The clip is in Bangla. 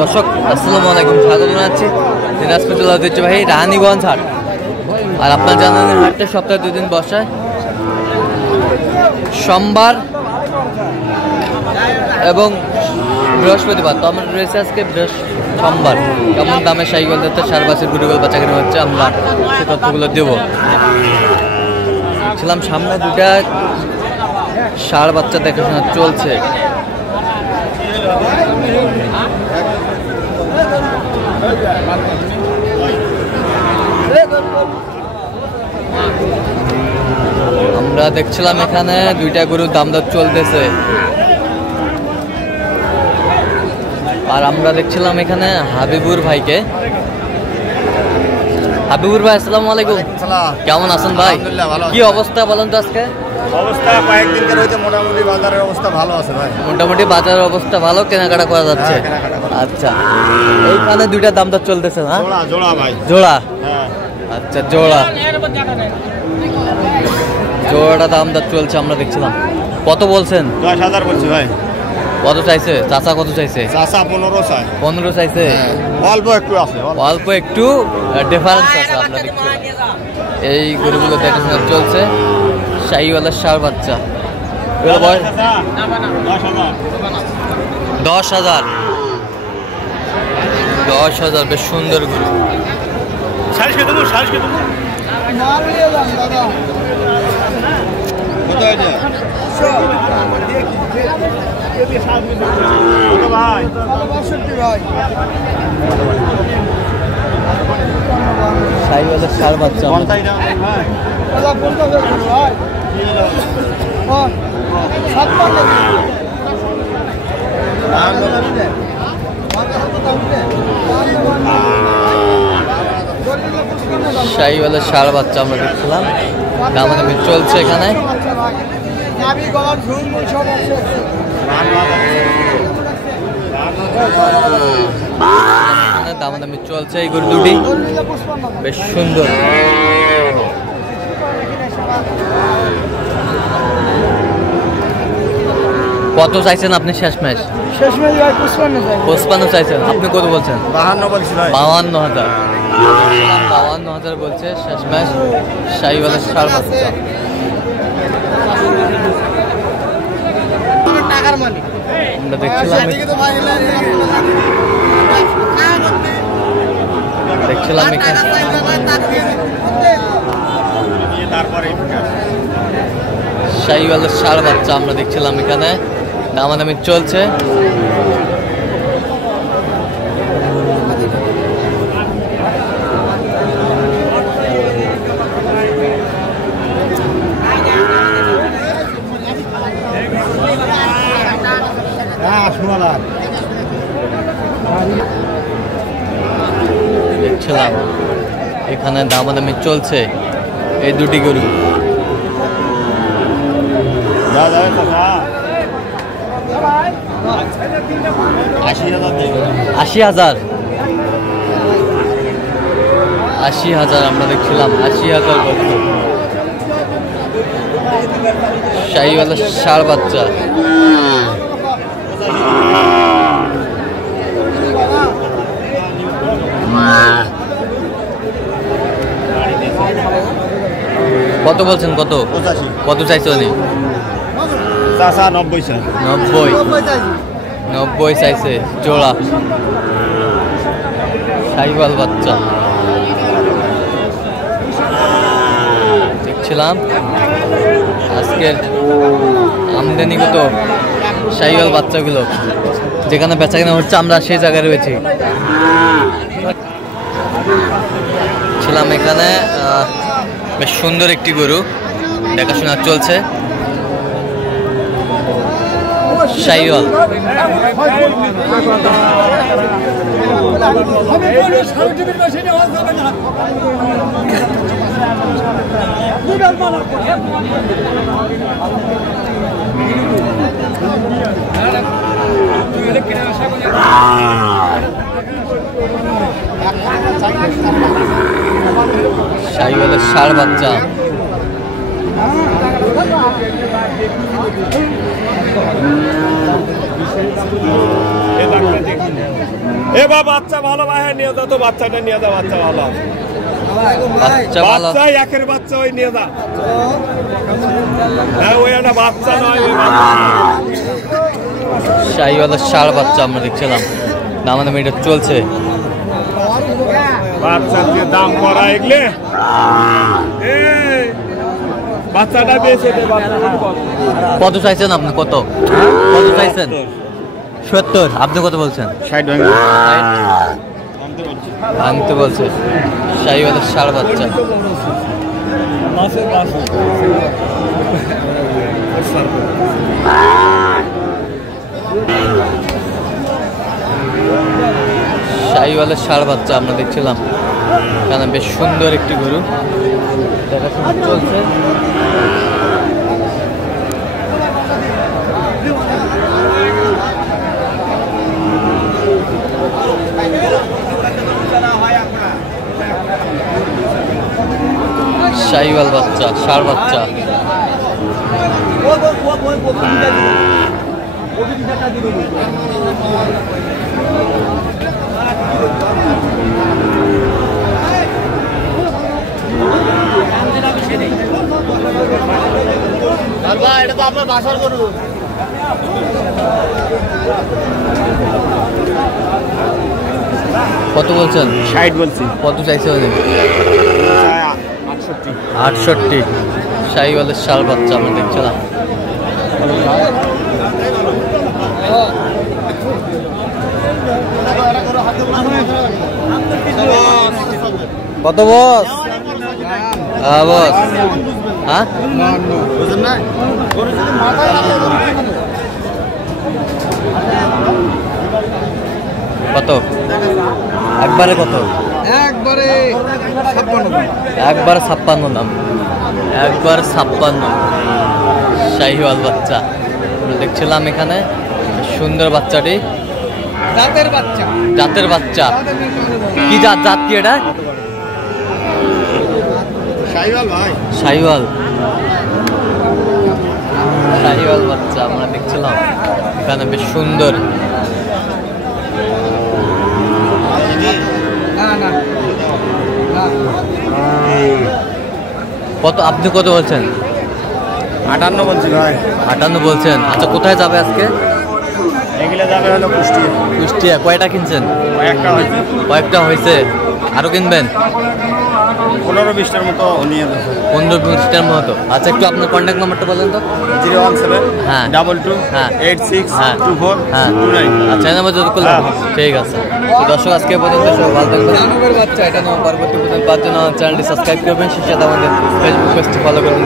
দর্শক আসসালামু আলাইকুম, স্বাগত জানাচ্ছি দিনাজপুর জেলা ঐতিহ্যবাহী রানীগঞ্জ হাট। আর আপনার জানেন হাটটা সপ্তাহে 2 দিন বসায়, সোমবার এবং বৃহস্পতিবার। তো আমরা রয়েছে আজকে সোমবার। কেমন দামে সাইকেল যাচ্ছে, সার বাসের গুড়িগুলো বাচ্চা কেনা হচ্ছে, আমরা সে তথ্যগুলো দেব। ছিলাম সামনে দুটা ষাঁড় বাচ্চা দেখাশোনা চলছে। আমরা দেখছিলাম এখানে দুইটা গরুর দাম দর চলতেছে। আর আমরা দেখছিলাম এখানে হাবিবুর ভাইকে। হাবিবুর ভাই আসসালামু আলাইকুম। কেমন আছেন ভাই? কি অবস্থা বলেন তো আজকে? অবস্থা কয়েকদিন ধরে হইতে মোটামুটি বাজারের অবস্থা ভালো আছে ভাই। মোটামুটি বাজারের অবস্থা ভালো, কেনাকাটা করা যাচ্ছে। আচ্ছা, এইখানে দুইটা দাম দর চলতেছে না? জোড়া ভাই, জোড়া। হ্যাঁ আচ্ছা, জোড়াটা দাম দর চলছে। আমরা দেখছিলাম। কত বলছেন? 10,000 বলছি ভাই। কত চাইছে চাচা? কত চাইছে চাচা? 15 চাই। 15 চাইছে। অল্প একটু আছে, অল্প একটু ডিফারেন্স আছে। আমরা দেখছি এই গরুগুলো দেখাশোনা চলছে। শাহিওয়ালার ষাঁড় বাচ্চা। 10,000। 10,000, বেশ সুন্দর গরু। শাহিওয়ালার ষাঁড় বাচ্চা। শাহিওয়ালার ষাঁড় বাচ্চা আমরা দেখছিলাম, দামাদামি চলছে এখানে। দামাদামি চলছে। এই গরু দুটি বেশ সুন্দর। কত চাইছেন আপনি শেষমেশ? 55 চাইছেন। আপনি কত বলছেন? 52 বলছি ভাই। 52,000। 52,000 বলছে শেষমেশ শাহিওয়ালার ষাঁড় বাচ্চা। আমরা দেখছিলাম এখানে শাহিওয়ালার ষাঁড় বাচ্চা। আমরা দেখছিলাম এখানে দামাদামি চলছে। দেখছিলাম এখানে দামাদামি চলছে এই দুটি গরু। 80,000। 80,000 আমরা দেখছিলাম। 80,000 বলছে শাহিওয়ালার ষাঁড় বাচ্চা। কত বলছেন? কত কত চাইছো? উনি 90 চাইছে জোড়া। শাহিওয়াল বাচ্চা দেখছিলাম। আজকের আমদানিগত শাহিওয়াল বাচ্চাগুলো যেখানে বেচা কেনা হচ্ছে, আমরা সেই জায়গায় রয়েছি। ছিলাম এখানে বেশ সুন্দর একটি গরু দেখাশোনা চলছে। শাহিওয়াল। শাহিওয়ালের ষাঁড় বাচ্চা। এবার বাচ্চা ভালো ভাই নিয়ে যা তো বাচ্চাটা নিয়ে যা বাচ্চা ভালো বাচ্চা ভালো বাচ্চা একের বাচ্চা ওই নিয়ে যা হ্যাঁ ওই একটা বাচ্চা নয় ওই শাহিওয়ালের ষাঁড় বাচ্চা আমরা দেখছিলাম দামাদামি এটা চলছে। বাচ্চার যে দাম করা এগলে বাচ্চাটা বেশি কত চাইছেন আপনি? কত কত চাইছেন? 70। আপনি কত বলছেন? 60 ভাঙতে বলছে। শাহিওয়ালের ষাঁড় বাচ্চা। শাহিওয়ালের ষাঁড় বাচ্চা আমরা দেখছিলাম, এখানে বেশ সুন্দর একটি গরু দেখাশোনা চলছে। শাহিওয়াল বাচ্চা, ষাঁড় বাচ্চা। এটা তো আপনার বাসার গরু। কত বলছেন? 60 বলছি। কত চাইছে? 68। শাহিওয়ালের ষাঁড় বাচ্চা আমরা দেখছিলাম। কত বস? বস হ্যাঁ কত? একবারে কত? একবারে 56 দাম। একবার 56। শাহিওয়াল বাচ্চা আমরা দেখছিলাম এখানে। সুন্দর বাচ্চাটি, জাতের বাচ্চা। জাতের বাচ্চা কি জাত? জাত কি এটা? শাহিওয়াল ভাই। শাহিওয়াল। শাহিওয়াল বাচ্চা আমরা দেখছিলাম এখানে, বেশ সুন্দর। কত? আপনি কত বলছেন? 58 বলছি ভাই। 58 বলছেন। আচ্ছা, কোথায় যাবে আজকে? এগুলো যাবে হলো কুষ্টিয়া। কুষ্টিয়া। কয়টা কিনছেন? একটা হয়েছে। কয়েকটা হয়েছে, আরো কিনবেন? 15-20টার মতো নিয়ে যাবে। 15-20টার মতো। আচ্ছা, একটু আপনার কন্ট্যাক্ট নাম্বারটা বলেন তো। 017 হ্যাঁ 22 হ্যাঁ 86 হ্যাঁ 24 হ্যাঁ 29। আচ্ছা, এই নাম্বার যদি করলাম। ঠিক আছে। তো দর্শক, আজকে পর্যন্ত সবাই ভালো থাকবেন। বাচ্চা এটা পরবর্তী পর্যন্ত পাওয়ার জন্য চ্যানেলটি সাবস্ক্রাইব করবেন, সেই সাথে আমাদের ফেসবুক পেজটি ফলো করবেন।